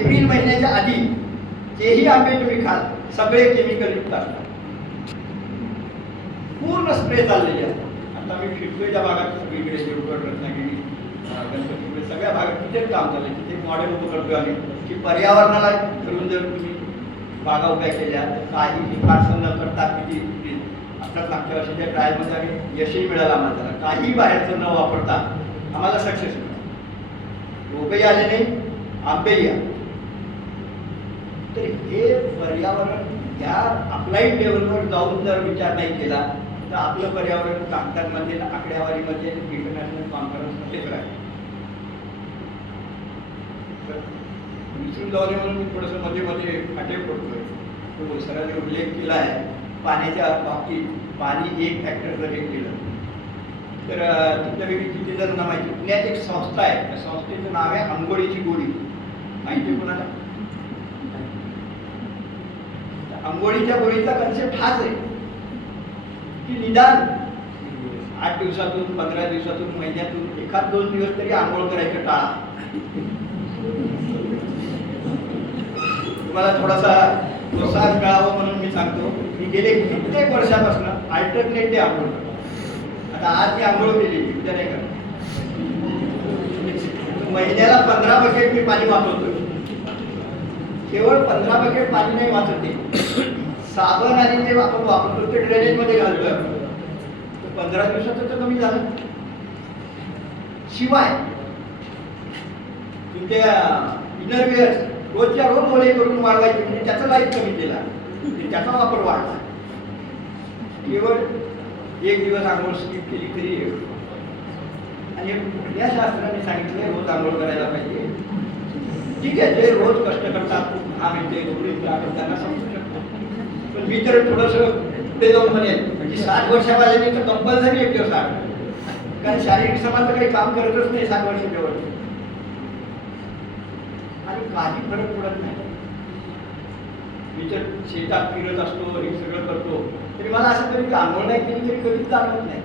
April महिन्याच्या आधी जेही आंबे तुम्ही खाल सगळे केमिकल युक्त असतात. पूर्ण स्प्रे चाललेले असतात. आता मी फिरतोय भागात सगळीकडे देवगड रत्नागिरी गणपतीपुळे सगळ्या भागात तिथेच काम चाललंय. तिथे मॉडेल उभं करतोय आम्ही की पर्यावरणाला धरून जर तुम्ही बागा उभ्या केल्या तर काहीही फारसं न करता किती किती आपल्या मागच्या वर्षाच्या ट्रायलमध्ये आम्ही यशही मिळालं आम्हाला त्याला. काही बाहेरचं न वापरता आम्हाला सक्सेस मिळाला. रोपही आले नाही आंबेही आले. तर हे पर्यावरण या अप्लाईड लेवलवर जाऊन जर विचार नाही केला तर आपलं पर्यावरण कागदांमध्ये आकडेवारीमध्ये इंटरनॅशनल कॉन्फरन्समध्ये राहील. तर विसरून जाऊ म्हणून मी थोडंसं मध्ये मध्ये अटेम्प करतोय तो सरांनी उल्लेख केला आहे. पाण्याच्या बाबतीत पाणी एक फॅक्टर जर हे केलं तर तुमच्यापैकी किती जणांना माहिती? पुण्यात एक संस्था आहे. त्या संस्थेचं नाव आहे आंघोळीची गोडी. माहिती कोणाला? आंघोळीच्या गोळीचा कन्सेप्ट हाच आहे. की निदान आठ दिवसातून पंधरा दिवसातून महिन्यातून एखाद दोन दिवस तरी आंघोळ करायचं टाळा. तुम्हाला थोडासा प्रोत्साहन मिळावा म्हणून मी सांगतो. मी गेले कित्येक वर्षापासून अल्टरनेट डे आंघोळ करतो. आता आज मी आंघोळ केली उद्या नाही करत महिन्याला पंधरा बकेट मी पाणी वापरतोय. केवळ पंधरा बकेट पाणी नाही वाचते साबण आणि ते आपण वापरतो ते ड्रेनेजमध्ये घालतोय. पंधरा दिवसाचं तर कमी झालं. शिवाय तुमच्या इनरवेअर्स रोजच्या रोज ओले करून वाढवायचे म्हणजे त्याचा लाईफ कमी केला. म्हणजे त्याचा वापर वाढला. केवळ एक दिवस आंघोळ स्किप केली तरी. आणि या शास्त्राने सांगितलं रोज आंघोळ करायला पाहिजे. ठीक आहे जे रोज कष्ट करतात खूप घाम आपण त्यांना समजू शकतो. पण मी तर थोडस ते जाऊन म्हणेन म्हणजे साठ वर्षावाल्याने तर कंपल्सरी एक दिवस आठ कारण शारीरिक समाज काही काम करतच नाही सात वर्ष वर आणि काही फरक पडत नाही. मी तर शेतात फिरत असतो हे सगळं करतो. तरी मला असं कधी आंघोळ नाही केली तरी कधीच जाणवत नाही.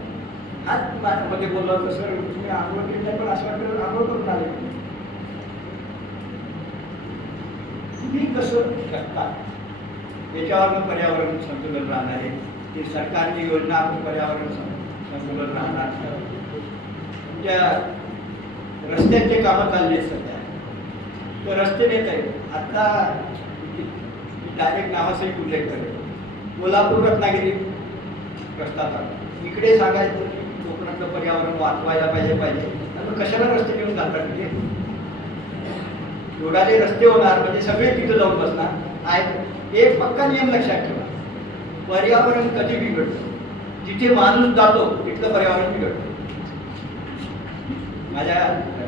आज माझ्यामध्ये बोललो तर सर तुम्ही आंघोळ केली नाही पण असं वाटतं आंघोळ करून आले. तुम्ही कसं करता? याच्यावर पर्यावरण संतुलन राहणार आहे. ती सरकारची योजना आपण पर्यावरण संतुलन राहणार तुमच्या रस्त्याचे कामं चालली आहेत सध्या. तर रस्ते नेत आहेत. आत्ता डायरेक्ट नावासहित उल्लेख करेल कोल्हापूर रत्नागिरी रस्ता चालला इकडे सांगायचं की कोकणातलं पर्यावरण वाचवायला पाहिजे पाहिजे. आणि कशाला रस्ते घेऊन जातात म्हणजे रोडाचे रस्ते होणार म्हणजे सगळे तिथं जाऊन बसणार. आहेत. एक पक्का नियम लक्षात ठेवा. पर्यावरण कधी बिघडतं? जिथे माणूस जातो तिथलं पर्यावरण बिघडतं. माझ्या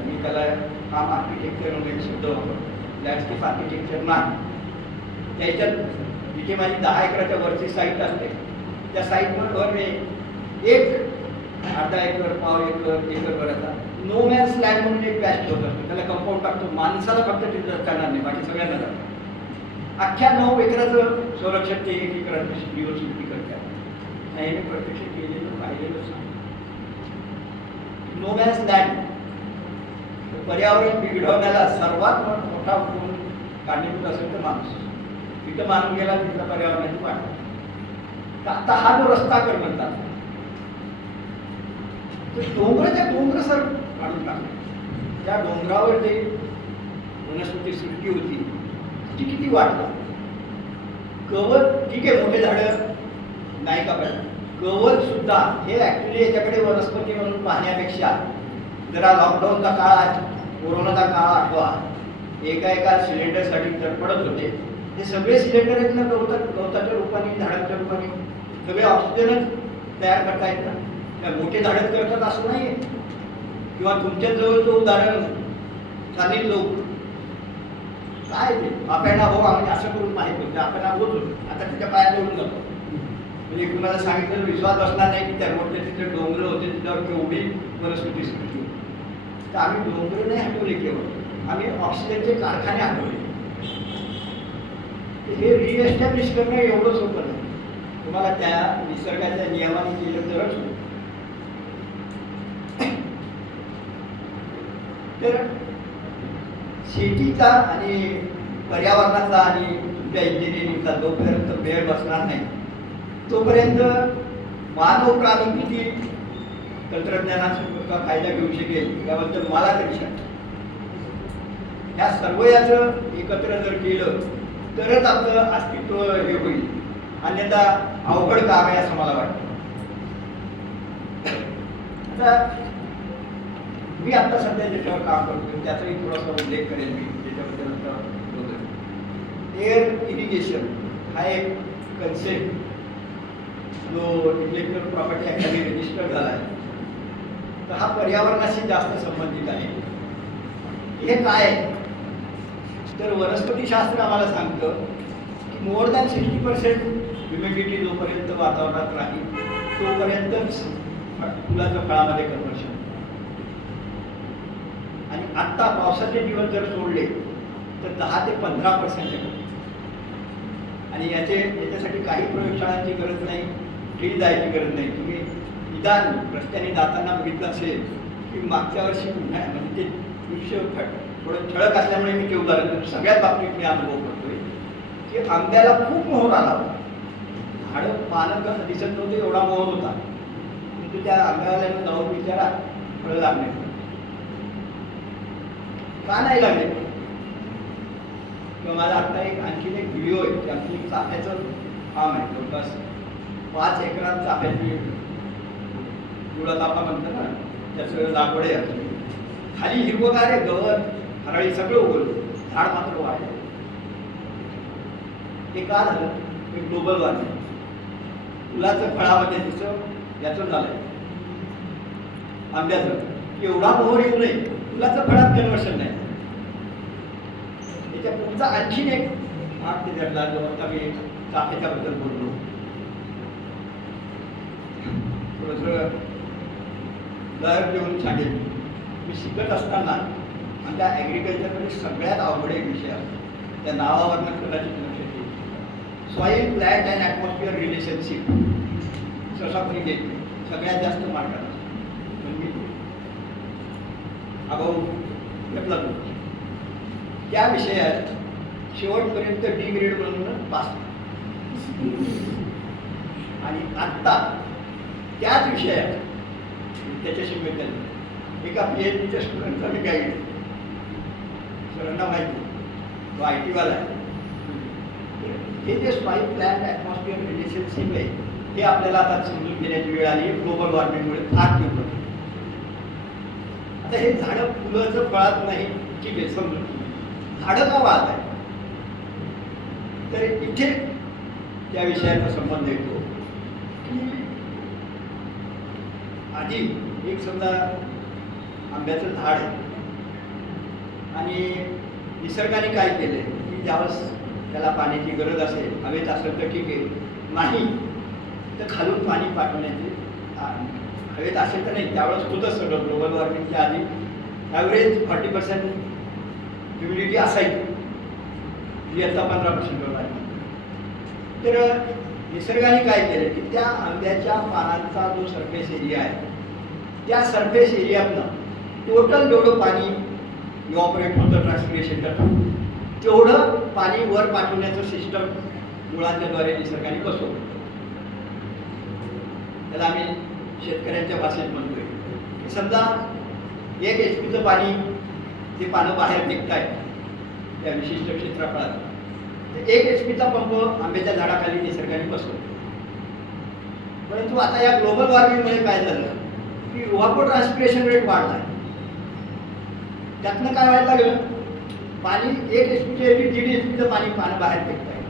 मी त्याला काम आर्किटेक्चर म्हणून शब्द वापरतो. लँडस्केप आर्किटेक्चर नाही त्याच्यात जिथे माझी दहा एकराच्या वरची साईट असते त्या साईटवर मी एक अर्धा एकर पाव एकर एकर करायचा नो मॅन्स लँड म्हणून एक पॅच ठेवत त्याला कंपाऊंड टाकतो. माणसाला फक्त तिथं करणार नाही. बाकी सगळ्यांना जातं अख्ख्या नऊ एकराचं संरक्षण ते एकीकरण युनिव्हर्सिटी दिवस करतात नाही मी प्रत्यक्ष केलेलं पाहिलेलं नो मॅन्स लँड पर्यावरण बिघडवण्याला सर्वात मोठा गुण कारणीभूत असेल तर माणूस. तिथं मानून गेला तिथं पर्यावरणाची वाट तर आता हा जो रस्ता कर म्हणतात तो डोंगराच्या डोंगर सर काढून टाकले. त्या डोंगरावर जे वनस्पती सृष्टी होती ती किती वाढला गवत ठीक आहे मोठे झाडं नाही का पण? गवत सुद्धा हे ऍक्च्युली याच्याकडे वनस्पती म्हणून पाहण्यापेक्षा जरा लॉकडाऊनचा काळ कोरोनाचा काळ आठवा. एका एका सिलेंडरसाठी तडपडत होते. हे सगळे सिलेंडर आहेत ना गवता गवताच्या रूपाने झाडांच्या रूपाने. सगळे ऑक्सिजनच तयार करता येत ना मोठे धाडत करतात असं नाही किंवा तुमच्या जवळचं उदाहरण चालेल लोक काय ते? आपल्याला भाऊ आम्ही असं करून माहीत होतं आपण बोलतो आता तिच्या पाया जोडून जातो. म्हणजे कुणाला सांगितलं विश्वास बसणार नाही की त्या रोडच्या तिथे डोंगर होते तिथं केवढी वनस्पती सृष्टी तर आम्ही डोंगर नाही हटवले केवळ आम्ही ऑक्सिजनचे कारखाने हटवले. हे रिएस्टॅब्लिश करणं एवढं सोपं नाही. तुम्हाला त्या निसर्गाच्या नियमाने केलं तरच तर शेतीचा आणि पर्यावरणाचा आणि तुमच्या इंजिनिअरिंगचा जोपर्यंत वेळ बसणार नाही तोपर्यंत मानव प्राणी किती तंत्रज्ञानाचा फायदा घेऊ शकेल याबद्दल मला तरी शंका ह्या सर्व याचं एकत्र जर केलं तरच आपलं अस्तित्व हे होईल. अन्यथा अवघड काम आहे असं मला वाटतं. आता मी आता सध्या ज्याच्यावर काम करतो त्याचाही थोडासा उल्लेख करेल मी त्याच्याबद्दल आता बोलतो एअर इरिगेशन हा एक कन्सेप्ट जो इंटेलेक्च्युअल प्रॉपर्टी ॲक्टने रजिस्टर झाला आहे तर हा पर्यावरणाशी जास्त संबंधित आहे. हे काय तर वनस्पतीशास्त्र आम्हाला सांगतं की more than sixty percent humidity जोपर्यंत वातावरणात राहील तोपर्यंतच फुलाच्या फळामध्ये करतो आत्ता पावसाचे दिवस जर सोडले तर दहा ते पंधरा पर्सेंट आणि याचे याच्यासाठी काही प्रयोगशाळांची गरज नाही फील्ड जायची गरज नाही. तुम्ही निदान रस्त्याने जाताना बघितलं असेल की मागच्या वर्षी उन्हाळ्यात म्हणजे ते दृश्य थोडं ठळक असल्यामुळे मी ते उदाहरण सगळ्यात बाबतीत मी अनुभव करतोय की आंब्याला खूप मोहर आला होता. झाडं पानं कसं दिसत नव्हतं एवढा मोहर होता. म्हणजे त्या आंब्यावाल्यानं जाऊन विचारा फळं लागले. का नाही लागले. किंवा माझा आता एक आणखीन एक व्हिडिओ आहे आणखी एक चाफ्याचं फार्म आहे जवळपास पाच एकरात चाफ्याची पिवळा चाफा म्हणतात ना त्याचं लागवड आहे अजून. खाली हिरवगार आहे गवत हराळी सगळं उगवलं. झाड मात्र वाढलं. ते का झालं? ते ग्लोबल वॉर्मिंग फुलाचं फळामध्ये तिचं याचं झालंय. आंब्याचं. एवढा मोहर येऊ नये. फुलाचं फळात कन्वर्शन नाही. त्याच्या पुढचा आणखीन एक भाग ते घडला जो आता मी चाफ्याच्याबद्दल बोललो. थोडंसं दर देऊन सांगेल मी शिकत असताना आमच्या ॲग्रिकल्चरमध्ये सगळ्यात अवघड एक विषय असतो. त्या नावावरनं कदाचित लक्ष येईल soil plant and atmosphere relationship सहसा कोणी घेत सगळ्यात जास्त मार्कात असतो. म्हणजे पण मी घेतला तो. त्या विषयात शेवटपर्यंत डी ग्रेड म्हणून पास. आणि आत्ता त्याच विषयात त्याच्याशी मिळतात एका पी एच डीच्या स्टुडंटचा मी गाईड सरांना माहिती. तो आय टीवाला आहे. हे जे स्वाईल प्लॅन ॲटमॉस्फिअर रिलेशनशिप आहे हे आपल्याला आता समजून घेण्याची वेळ आली. ग्लोबल वॉर्मिंगमुळे फार तीव्र आता हे झाडं फुलाचं फळात नाही ठीक आहे समजून. झाडं का वाहत आहे. तर इथे त्या विषयाचा संबंध येतो की आधी एक समजा आंब्याचं झाड आहे. आणि निसर्गाने काय केलंय? की ज्यावेळेस त्याला पाण्याची गरज असेल हवेत असेल तर ठीक आहे. नाही तर खालून पाणी पाठवण्याचे हवेत असेल तर नाही. त्यावेळेस होतं सगळं. ग्लोबल वॉर्मिंगच्या आधी. ॲव्हरेज फॉर्टी पर्सेंट ह्युमिडिटी असायची जी आता पंधरा पर्सेंटवर आहे. तर निसर्गाने काय केलं की त्या आंब्याच्या पानांचा जो सरफेस एरिया आहे त्या सरफेस एरियातनं टोटल जेवढं पाणी इव्हॉपरेट होतं ट्रान्सपिरेशन करतं तेवढं पाणी वर पाठवण्याचं सिस्टम मुळांच्या द्वारे निसर्गाने बसवलं. त्याला आम्ही शेतकऱ्यांच्या भाषेत म्हणतोय. समजा एक एच पीचं पाणी ती पानं बाहेर निघतायत त्या विशिष्ट क्षेत्रफळात. एक एच पीचा पंप आंब्याच्या झाडाखाली निसर्गाने बसवतो. परंतु आता या ग्लोबल वॉर्मिंगमुळे काय झालं? की इव्हापो ट्रान्सपिरेशन रेट वाढला त्यातनं काय व्हायला लागलं? पाणी एक एच पीच्या ऐवजी दीड एच पीचं पाणी पानं बाहेर फेकत आहे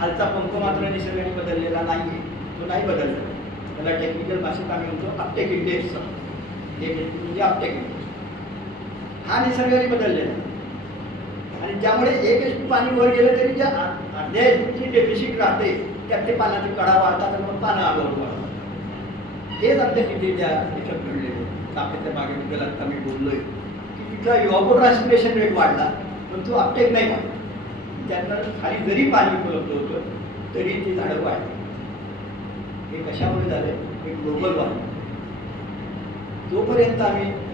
खालचा पंप मात्र निसर्गाने बदललेला नाही तो नाही बदलला. त्याला टेक्निकल भाषेत आम्ही म्हणतो अपटेक इंडेक्स एक एच पी म्हणजे अपटेक इंडेक्स हा निसर्गाने बदललेला आहे. आणि ज्यामुळे एक एच पाणी वर गेलं तरी ज्या आ- अर्ध्या एच डेफिशिट राहते त्यात ते पानाची कडा वाढतात तर मग पानं आगावर वाढतात. हेच आमच्या तिथे ज्या याच्यात घडलेलं मागे मागेबद्दल आता मी बोललोय की तिथं इव्हॉपो रेट वाढला पण तो अपटेक नाही वाढला. त्यातनं खाली जरी पाणी उपलब्ध होतं तरी ती झाडं वाढली. हे कशामुळे झाले? हे ग्लोबल वाढलं जोपर्यंत आम्ही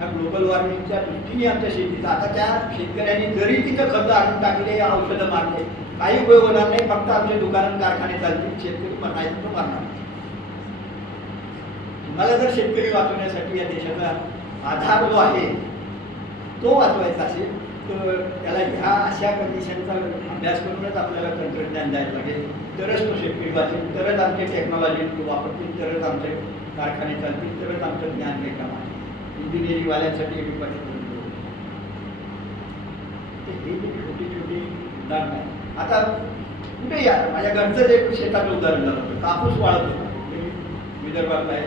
ह्या ग्लोबल वॉर्मिंगच्या दृष्टीने आमच्या शेतीचा. आता त्या शेतकऱ्यांनी जरी तिथं खतं आणून टाकले औषधं मारले काही उपयोग होणार नाही फक्त आमचे दुकान कारखाने चालतील शेतकरी मरणार तो मरणार. तुम्हाला जर शेतकरी वाचवण्यासाठी या देशाचा आधार जो आहे तो वाचवायचा असेल तर त्याला ह्या अशा कंडिशनचा अभ्यास करूनच आपल्याला तंत्रज्ञान द्यायला लागेल. तरच तो शेतकरी वाचेल तरच आमचे टेक्नॉलॉजी वापरतील तरच आमचे कारखाने चालतील तरच आमचं ज्ञान निर्माण इंजिनिअरिंगवाल्यांसाठी एक पाठी हे जे छोटी छोटी उदाहरणं आहे. आता कुठे या? माझ्या घरचं जे शेताचं उदाहरण झालं होतं. कापूस वाळत होता. मी विदर्भात आहे.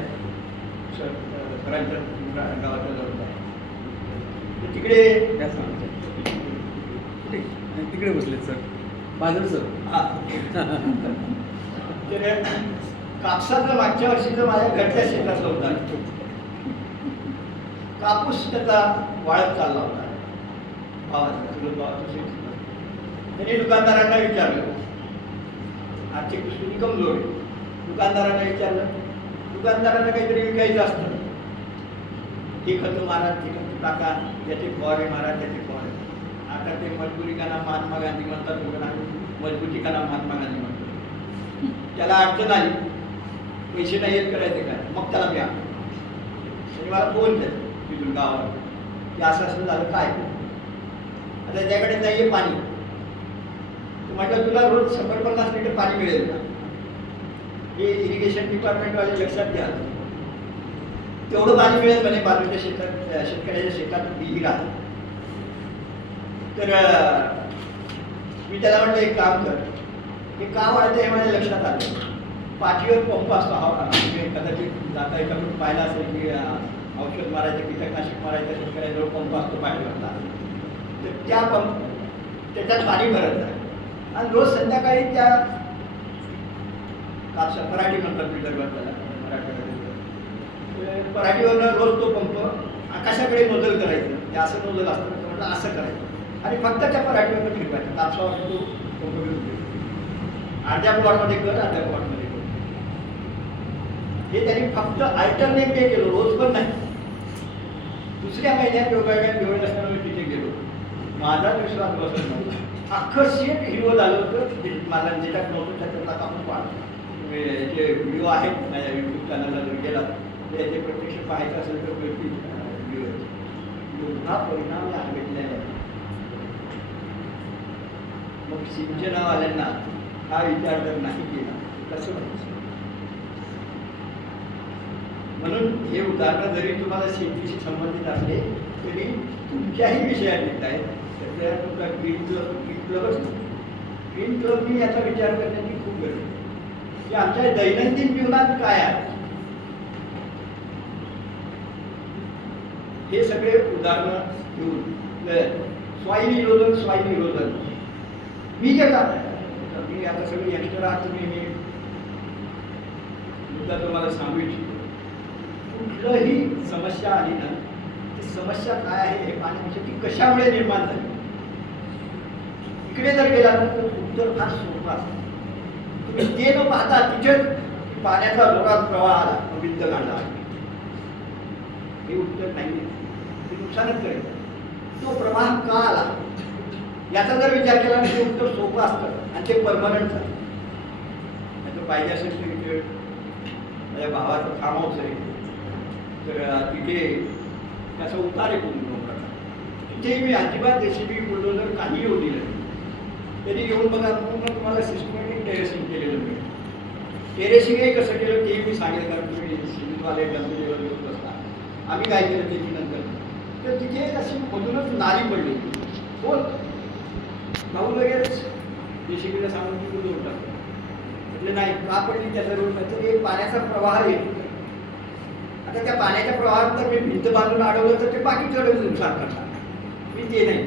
सरांच्या गावाच्या जवळ आहे. तिकडे तिकडे बसलेत सर. बाजूला सर. हा. तर कापसाचं मागच्या वर्षीचं माझ्या घरच्या शेतातलं होता कापूस त्याचा वाळत चालला होता. भावाचा त्यांनी दुकानदारांना विचारलं. आर्थिक दृष्टीने कमजोर आहे दुकानदारांना विचारलं. दुकानदारांना काहीतरी विकायचं असतं. हे खतं मारा ते खत टाका. त्याचे फवारे मारा त्याचे फवारे. आता ते मजबुरीकांना महात्मा गांधी म्हणतात लोकांना मजबुरी महात्मा गांधी म्हणतात. त्याला अडचण आली. पैसे नाही येत करायचे काय मग त्याला द्या. शनिवार फोन केला. तिथून की असं असं झालं काय? आता त्याच्याकडे नाही पाणी. म्हटलं तुला रोज शंभर पन्नास लिटर पाणी मिळेल का? हे इरिगेशन डिपार्टमेंटवाले लक्षात घ्या. तेवढं पाणी मिळेल म्हणे बाजूच्या शेतात शेतकऱ्याच्या शेतात विहीर आहे तर मी त्याला म्हटलं एक काम कर. हे का वाढतं हे माझ्या लक्षात आलं. पाठीवर पंप असतो हा म्हणजे कदाचित जाता एखादं पाहिलं असेल की औषध मारायचं कीटकनाशक मारायचं शेतकऱ्याजवळ पंप असतो पाठीवरला तर त्या पंप त्याच्यात पाणी भरत आहे आणि रोज संध्याकाळी त्या कापसा पराठी म्हणतात विदर्भात त्याला मराठी पराठीवरनं रोज तो पंप आकाशाकडे नोजल करायचं. ते असं नोजल असतं तर म्हटलं असं करायचं. आणि फक्त त्या पराठीवरनं फिरवायचं. कापसावर तो पंप घेऊन अर्ध्या प्लॉटमध्ये कर अर्ध्या प्लॉटमध्ये कर. हे त्यांनी फक्त अल्टरनेट डे केलं रोज पण नाही. दुसऱ्या महिन्यात योगायोगात वेळ असताना मी तिथे गेलो. माझा विश्वास बसत नव्हता अख्खं शेत हिरवं झालं होतं जे मला ज्याच्यात नव्हतं त्याच्यातला कापून पाहतो. तुम्ही जे व्हिडिओ आहेत माझ्या युट्यूब चॅनलला जर गेला तर याचे प्रत्यक्ष पाहायचं असेल तर व्यक्ती व्हिडिओ एवढा परिणाम या भेटलेला आहे मग सिंचनावाल्यांना हा विचार जर नाही केला. कसं व्हायचं म्हणून हे उदाहरणं जरी तुम्हाला शेतीशी संबंधित असले तरी तुमच्याही विषयात येत आहेत. तर त्या तुमचा ग्रीन क्लब ग्रीन क्लबच ग्रीन क्लबनी याचा विचार करण्याची खूप गरज आहे. की आमच्या दैनंदिन जीवनात काय आहे? हे सगळे उदाहरणं घेऊन स्वाई इरोजन स्वाई इरोजन मी जे का मी आता सगळी एक्स्ट्रा तुम्ही मी मुद्दा तुम्हाला सांगू इच्छितो. कुठलंही समस्या आली ना ती समस्या काय आहे हे पाहण्यापेक्षा ती कशामुळे निर्माण झाली? इकडे जर गेला तर उत्तर फार सोपं असतं. तुम्ही ते न पाहता तिथेच पाण्याचा जोरात प्रवाह आला पवित्र भिंत काढला हे उत्तर नाही ते नुकसानच करेल. तो प्रवाह का आला? याचा जर विचार केला तर ते उत्तर सोपं असतं आणि ते परमनंट नाही तर पाहिजे असेल तर माझ्या भावाचं फार्म आहे. तर तिथे त्याचा उतार आहे पूर्ण डोंगराचा तिथेही मी अजिबात रेसिपी बुलडोजर काही येऊ दिलं नाही. तरी येऊन बघा पूर्ण तुम्हाला सिस्टमॅटिक टेरेसिंग केलेलं मिळेल. टेरेसिंगही कसं केलं ते मी सांगेल कारण तुम्ही सिमेंटवाले गणपतीवर येऊन बसता. आम्ही काय केलं त्याची नंतर तर तिथे अशी मधूनच नाली पडली हो भाऊ लगेच रेसिपीला सांगून तिथून जोडतात म्हटलं नाही का पडली त्याचा रोड नाही तर एक पाण्याचा प्रवाह येतो आता त्या पाण्याच्या प्रवाहात जर मी भिंत बांधून अडवलं तर ते बाकी चढ नुकसान करणार मी ते नाही.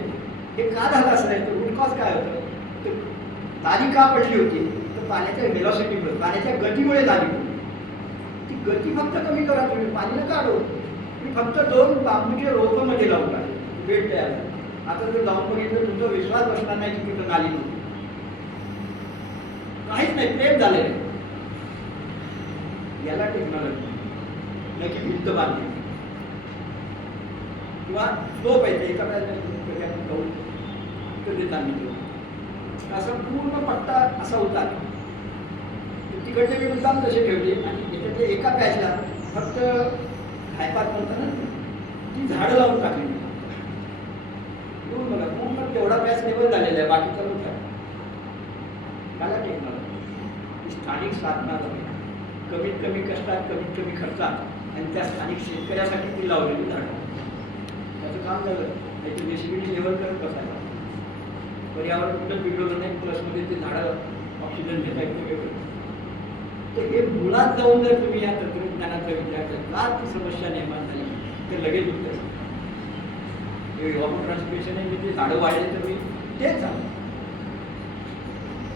हे का झालं असं नाही? तर रूट काय होतं? तर नाली का पडली होती? तर पाण्याच्या व्हेलॉसिटीमुळे पाण्याच्या गतीमुळे नाली पडली ती गती फक्त कमी करा तुम्ही. पाणी नका मी फक्त दोन बांबूचे रोपं मध्ये लावून काढले वेट तयार आता जर जाऊन बघितलं तुमचा विश्वास बसणार नाही की तिथं नाली नव्हती. काहीच नाही. प्रेम झालेलं आहे याला टेक्नॉलॉजी नाही की भिंत बांधली किंवा स्लोप आहे ते एका वेळेला देताना असा पूर्ण पट्टा असा होता. तिकडचे मी मुद्दाम तसे ठेवले आणि त्याच्यातल्या एका पॅचला फक्त हायपात म्हणताना ती झाडं लावून टाकली. येऊन बघा पूर्ण तेवढा पॅच लेवल झालेला आहे बाकीचा मोठा मला टेक्नॉलॉजी स्थानिक साधना कमीत कमी कष्टात कमीत कमी खर्चात आणि त्या स्थानिक शेतकऱ्यासाठी ती लावलेली झाडं. त्याचं काम झालं. त्याची रेसिपी लेवल करत बसायला. पर्यावरण कुठं बिघडवलं नाही प्लसमध्ये ते झाडं ऑक्सिजन घेता येतं वेगळं. तर हे मुळात जाऊन जर तुम्ही या तंत्रज्ञानाचा विचार केला ती समस्या निर्माण झाली. तर लगेच उत्तर हे वॉटर ट्रान्सपिरेशन आहे मी ते झाडं वाढले तर मी तेच झालं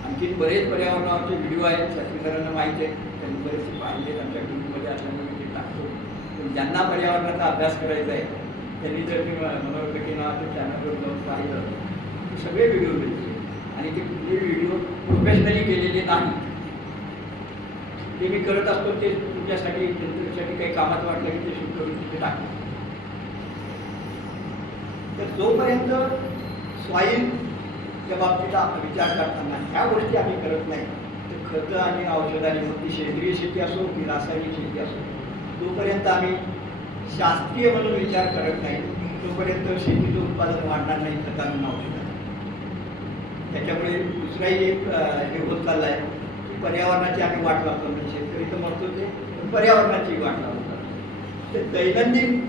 आणखी बरेच पर्यावरणावरचे व्हिडिओ आहेत शास्त्रीकरांना माहीत आहेत त्यांनी बरेचसे पाहिले आमच्या टीव्हीमध्ये असल्यामुळे. ज्यांना पर्यावरणाचा अभ्यास करायचा आहे त्यांनी जर मी मनोरंजकी नावाच्या चॅनलवर जाऊन पाहिलं ते सगळे व्हिडिओ भेटले आणि ते कुठले व्हिडिओ प्रोफेशनली केलेले नाही. ते मी करत असतो ते तुमच्यासाठी तुमच्यासाठी काही कामात वाटलं की ते शूट करून तिथे टाकतो. तर जोपर्यंत सॉईल बाबतीत आपण विचार करताना ह्या गोष्टी आम्ही करत नाही तर खतं आणि औषधाने मग ती सेंद्रिय शेती असो की रासायनिक शेती असो जोपर्यंत आम्ही शास्त्रीय म्हणून विचार करत नाही तोपर्यंत शेतीचं उत्पादन वाढणार नाही खतांना औषधाने त्याच्यामुळे दुसराही एक हे होत चाललं आहे की पर्यावरणाची आम्ही वाट लावतो म्हणजे शेतकरी तर म्हणतो ते पण पर्यावरणाची वाट लावतो. ते दैनंदिन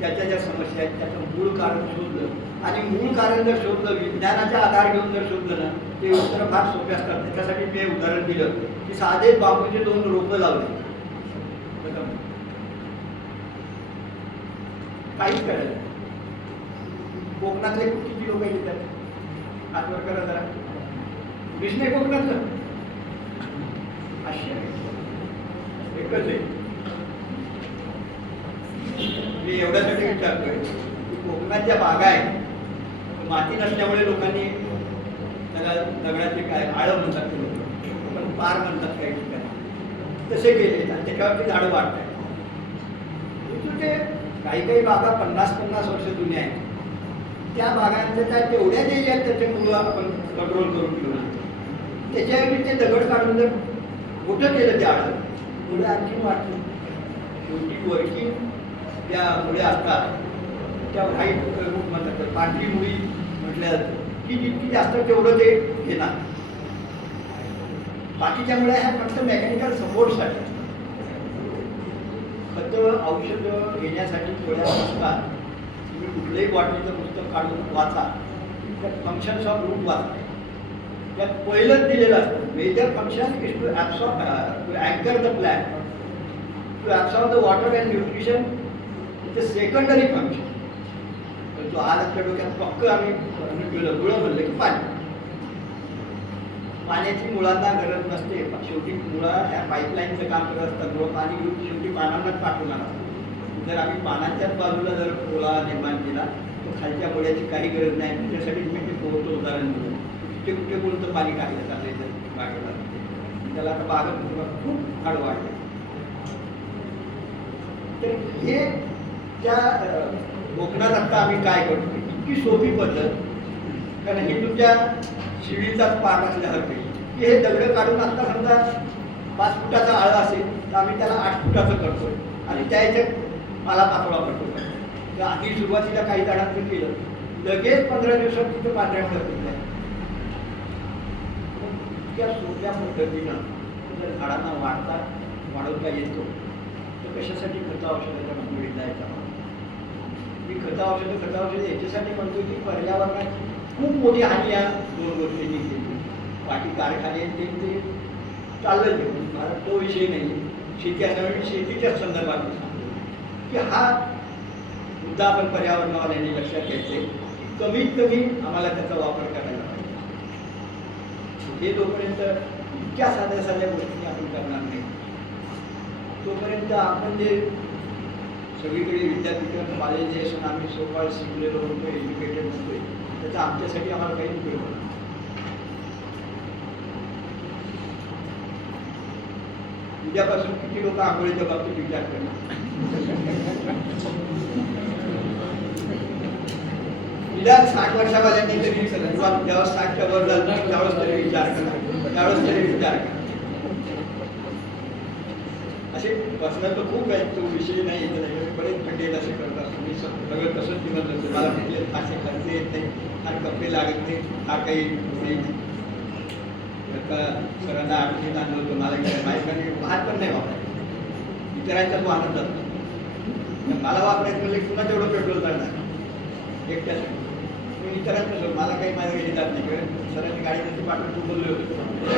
त्याच्या ज्या समस्या आहेत त्याचं मूळ कारण शोधलं आणि मूळ कारण जर शोधलं विज्ञानाचा आधार घेऊन जर शोधलं ना ते उत्तर फार सोपे असतात. त्याच्यासाठी मी उदाहरण दिलं की साधे बापूचे दोन रोपं लावले बघा. काहीच करायचं कोकणातले किती लोक येतात? आजवर करा जरा. विष्णे कोकणातलं. आश्चर्य एकच आहे. मी एवढ्यासाठी विचारतोय की कोकणात ज्या बागा आहेत माती नसल्यामुळे लोकांनी त्याला दगडाचे काय आळं म्हणतात ते लोक. पण पार म्हणतात काही ठिकाणी. तसे केले आणि त्याच्यावरती झाडं वाढत आहेत ते काही काही बागा पन्नास पन्नास वर्ष जुन्या आहेत. त्या बागांच्या त्या तेवढ्या जे आहेत त्याचे मुलं आपण कंट्रोल करून ठेवलं त्याच्याऐवजी ते दगड काढून जर मोठं केलं त्या आडं मुलं आणखी वाढतील शेवटी वर्किंग त्या मुळे असतात त्या व्हाईट रूप म्हणतात पांढरी मुळी म्हटल्या जातं की जितकी जास्त तेवढं ते घेणार. बाकीच्या मुळे ह्या फक्त मेकॅनिकल सपोर्टसाठी खतं औषधं घेण्यासाठी थोड्या असतात. तुम्ही कुठलंही बॉटलीचं पुस्तक काढून वाचा. त्यात फंक्शन्स ऑफ रूट वाचते त्यात पहिलंच दिलेलं असतं. Major function is to absorb to अँकर the plant to absorb the water and nutrition is a secondary function तो आज आपल्या डोक्यात पक्क आम्ही केलं गुळं म्हणलं की पाणी. पाण्याची मुळांना गरज नसते. पण शेवटी मुळं या पाईपलाईनचं काम करत असतात. मुळं पाणी घेऊन शेवटी पानांनाच पाठवणार असतात. जर आम्ही पानाच्याच बाजूला जर ओळा निर्माण केला तर खालच्या मुळ्याची काही गरज नाही. त्याच्यासाठी मी ते पोहतो उदाहरण दिलं कुठे कुठे कोणतं पाणी काढलं चाललंय तर बागेला? त्याला आता बागत खूप हाड वाढले. तर हे त्या अं, कोकणात आता आम्ही काय करतो इतकी सोपी पद्धत. कारण हे तुमच्या शिडीचाच पाठ असल्यासारखे की हे दगड काढून आता समजा पाच फुटाचा आळा असेल तर आम्ही त्याला आठ फुटाचं करतो आणि त्या ह्याच्यात मला पातोळा करतो तर आधी सुरुवातीला काही झाडांचं केलं. लगेच पंधरा दिवसात तिथं पांढऱ्या पडतील इतक्या सोप्या पद्धतीनं जर झाडांना वाढता वाढवता येतो तर कशासाठी खतं औषधाच्या मंजुरीत जायचा? मी खतं औषधं खतं औषधं याच्यासाठी म्हणतो की पर्यावरणाची खूप मोठी हानी या दोन गोष्टींनी केली बाकी कारखाने ते चाललं घेऊन मला तो विषय नाही. शेती असल्यामुळे मी संदर्भात मी सांगतो. की हा मुद्दा आपण पर्यावरणावाल्यांनी लक्षात घ्यायचे की कमीत कमी आम्हाला त्याचा वापर करायला पाहिजे. हे जोपर्यंत इतक्या साध्या साध्या गोष्टी आपण करणार नाही तोपर्यंत आपण जे सगळीकडे विद्यापीठ कॉलेजेस आम्ही सोपाळ शिकलेलो होतो एज्युकेटेड होतोय त्याचा आमच्यासाठी आम्हाला काही उपयोग नाही. उद्यापासून किती लोक आंघोळीच्या बाबतीत विचार करणार? निदान साठ वर्षावाल्यांनी तरी किंवा जेव्हा साठच्या वर झालं त्यावेळेस तरी विचार करणार त्यावेळेस तरी विचार करणार असे बसणं तर खूप आहे तो विषय नाही येत नाही. बरेच खड्डे असे करतात तुम्ही स- सगळं तसंच दिवस जातं मला म्हणजे असे खर्च येत नाही. आणि कपडे लागत नाही हा काही नाही सरांना अडचणीत आणलं होतं मला इकडे बायकांनी वाहत पण नाही वापरायचं इतरांचा तो आनंद जातो मला वापरायचं म्हणजे पुन्हा तेवढं पेट्रोल चालणार? एकट्याच. मी इतरांचं सोड मला काही माझ्या हे जात नाही. कारण सरांनी गाडी नसती पाठवून तू बोलले होते.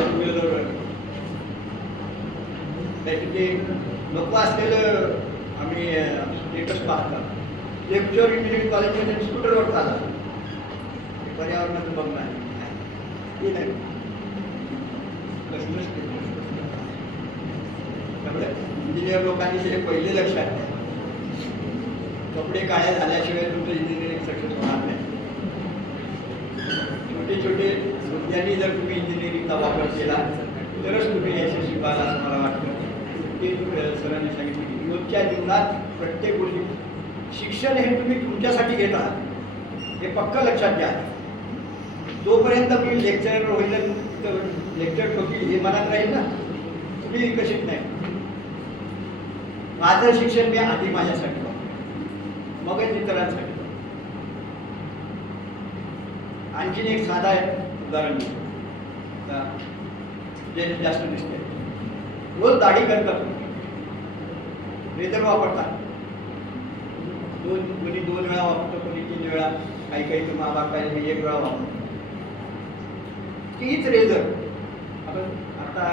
टू व्हीलरवर ते नको असलेलं आम्ही स्टेटस पाहतात लेक्चर इंजिनिअरिंग कॉलेजमध्ये स्कूटरवर चालला. पर्यावरणाचं बघणार. ते नाही. कसलं इंजिनियर लोकांनी हे पहिले लक्षात घ्या. कपडे काळे झाल्याशिवाय तुमचं इंजिनिअरिंग सक्सेस होणार नाही. छोटे छोटे मुद्द्यांनी जर तुम्ही इंजिनिअरिंगचा वापर केला तरच तुम्ही यशस्वी व्हाल असं मला वाटतं. ते सरांनी सांगितलं. की रोजच्या जीवनात प्रत्येक गोष्टी शिक्षण हे तुम्ही तुमच्यासाठी घेत आहात. हे पक्क लक्षात घ्या. तोपर्यंत मी लेक्चर होईल लेक्चर ठोकील हे मनात राहील ना? तुम्ही विकसित नाही. माझं शिक्षण मी आधी माझ्यासाठी मगच इतरांसाठी आणखीन एक साधा उदाहरण जे जास्त दिसते रोज दाढी करतात रेझर वापरतात. दोन कोणी दोन वेळा वापरतो कोणी तीन वेळा. काही काही तुम्हाला काही मी एक वेळा वापरतो. तीच रेझर आपण आता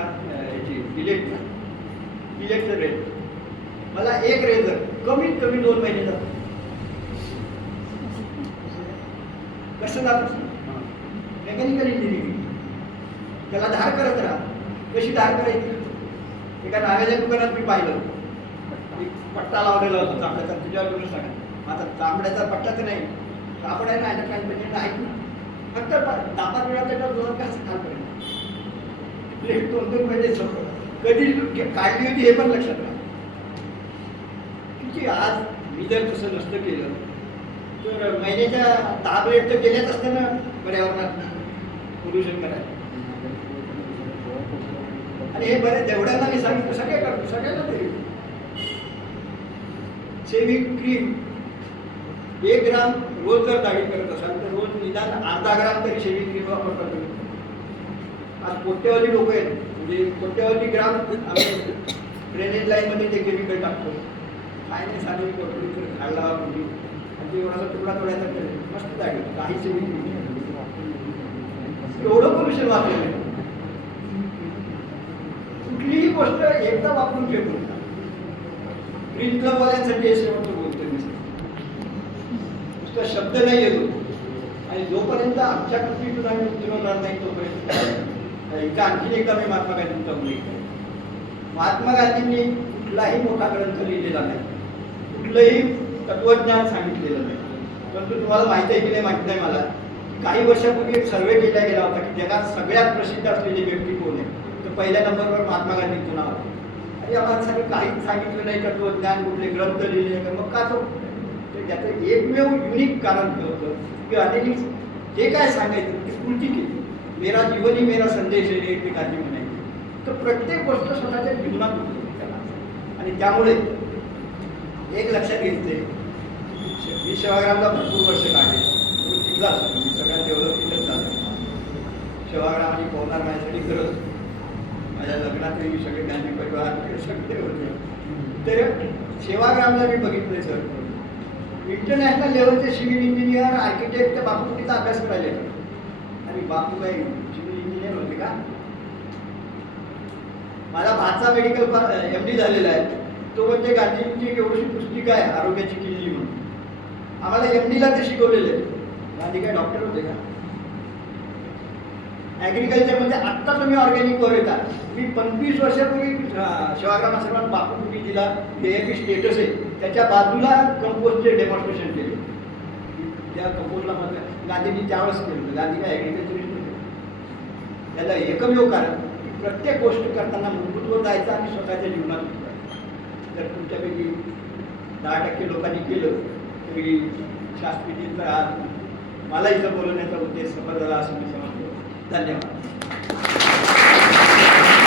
याची इलेक्ट इलेक्ट्रिक रेट मला एक रेझर कमीत कमी दोन महिने जातो कसं जात मेकॅनिकल इंजिनिअरिंग त्याला धार करत राहा. कशी धार करायची? एका नाव्याच्या दुकानात मी पाहिलं. एक पट्टा लावलेला होता चांबड्याचा. तुझ्यावर सांगा. आता चांबड्याचा पट्टा तर नाही. कापड आहे ना याच्या काही म्हणजे नाही फक्त प- दहा वेळा त्याच्यावर जोर का असं दोन म्हणजे दोन महिने संपलं. कधी काढली होती हे पण लक्षात राहा. की आज मी जर तसं नसतं केलं तर महिन्याच्या दहा प्लेट तर गेल्याच असतं ना पर्यावरणात. पोल्युशन करायला. आणि हे बरे जेवढ्यांना मी सांगितलं सगळे करतो सगळ्यांना तरी. सेव्हिंग क्रीम एक ग्राम रोज जर दाढी करत असाल तर रोज अर्धा ग्राम तरी शेविंग क्रीम वापरतात तुम्ही. आज कोट्यवधी लोक आहेत. म्हणजे कोट्यवधी ग्राम आम्ही ड्रेनेज लाईनमध्ये ते केमिकल टाकतो. काय म्हणजे नाही साधी कपडे इकडे खायला म्हणजे आणि ते तुकडा तोडायचा करेल मस्त दाढी काही सेविंग क्रीम एवढं पोल्युशन वापरलेलं आहे. कुठलीही गोष्ट एकदा वापरून घेतो ग्रीन क्लबवाल्यांसाठी हे शेवटचं बोलतोय मी नुसता शब्द नाही येतो आणि जोपर्यंत आमच्या कृतीतून आम्ही उतरवणार नाही तोपर्यंत इथं आणखीन एकदा मी महात्मा गांधींचा उल्लेख करेन. महात्मा गांधींनी कुठलाही मोठा ग्रंथ लिहिलेला नाही. कुठलंही तत्वज्ञान सांगितलेलं नाही. परंतु तुम्हाला माहिती आहे की नाही माहीत नाही मला काही वर्षापूर्वी एक सर्वे केला गेला होता की जगात सगळ्यात प्रसिद्ध असलेली व्यक्ती कोण आहे? तर पहिल्या नंबरवर महात्मा गांधींचं नाव होतं आणि आम्हाला सगळं काहीच सांगितलं नाही तत्वज्ञान कुठले ग्रंथ लिहिले का मग का तो? तर त्याचं एकमेव युनिक कारण हे होतं की गांधींनी जे काय सांगायचं ती स्फूर्ती केली. मेरा जीवनी मेरा संदेश आहे ते म्हणायचे. तर प्रत्येक गोष्ट स्वतःच्या जीवनात उतरवली त्याला. आणि त्यामुळे एक लक्षात घ्यायचंय मी सेवाग्रामला भरपूर वर्ष काढले. तिथला असतो मी सगळ्यात डेव्हलप तिथंच झालं सेवाग्राम आणि पवनार माझ्यासाठी गरज माझ्या लग्नातही मी सगळे गांधी परिवार सगळे होते. तर सेवाग्रामला मी बघितलंय सर इंटरनॅशनल लेवलचे सिव्हिल इंजिनियर आर्किटेक्ट बापूजीचा अभ्यास करायला आणि बापू काही सिव्हिल इंजिनियर होते का? माझा भाचा मेडिकल एम डी झालेला आहे. तो म्हणजे गांधींची एवढीशी पुस्तिका आहे आरोग्याची किल्ली म्हणून. आम्हाला एम डीला ते शिकवलेले आहे. गांधी काय डॉक्टर होते का? ॲग्रिकल्चर म्हणजे आत्ता तुम्ही ऑर्गॅनिक वर येता. मी पंचवीस वर्षापूर्वी अं, सेवाग्राम आश्रमात बापू तुम्ही दिला हे एक स्टेटस आहे. त्याच्या बाजूला कंपोस्टचे डेमॉन्स्ट्रेशन केले. त्या कंपोजला मग गांधींनी त्यावेळेस केलं गांधी काय ॲग्रिकल्चरिस्ट होते. त्याला एकमेव कारण प्रत्येक गोष्ट करताना मूलभूतवर जायचं आणि स्वतःच्या जीवनात तर जर तुमच्यापैकी दहा टक्के लोकांनी केलं तरी शास्त्रीजींचा मलाही जर बोलवण्याचा उद्देश सफल झाला असं मी समजतो. धन्यवाद.